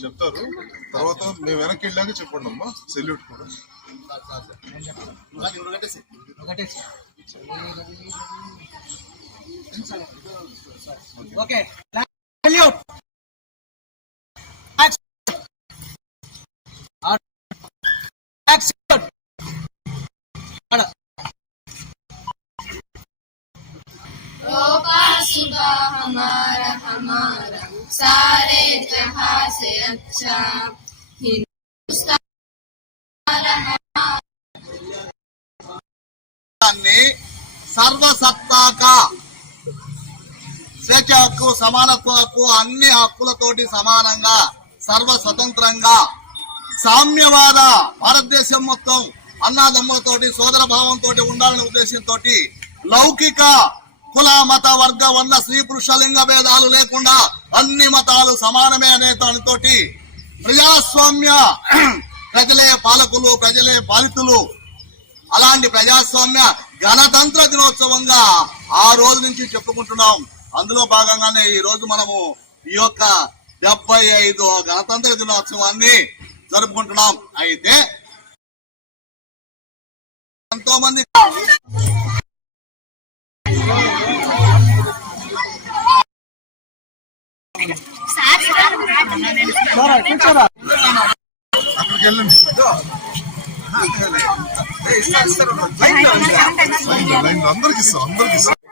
చెప్తారు తర్వాత మేము వెనక్కి వెళ్ళాక చెప్పండి అమ్మా. సెల్యూట్ కూడా ఓకే. हमारा हमारा सारे जहां से अच्छा हिंदुस्तान సర్వసత్తాక స్వేచ్ఛ హక్కు, సమానత్వ హక్కు, అన్ని హక్కులతోటి సమానంగా సర్వ స్వతంత్రంగా సామ్యవాద భారతదేశం మొత్తం అన్నాదమ్ములతోటి సోదర భావంతో ఉండాలనే ఉద్దేశంతో లౌకిక కుల మత వర్గ వర్ణ స్త్రీ పురుష లింగ భేదాలు లేకుండా అన్ని మతాలు సమానమే అనే దానితోటి ప్రజాస్వామ్య ప్రజలే పాలకులు, ప్రజలే పాలితులు, అలాంటి ప్రజాస్వామ్య గణతంత్ర దినోత్సవంగా ఆ రోజు నుంచి చెప్పుకుంటున్నాం. అందులో భాగంగానే ఈ రోజు మనము ఈ యొక్క 75వ గణతంత్ర దినోత్సవాన్ని జరుపుకుంటున్నాం. అయితే ఎంతో మంది అక్కడికి వెళ్ళండి. అందరికి ఇస్తాం.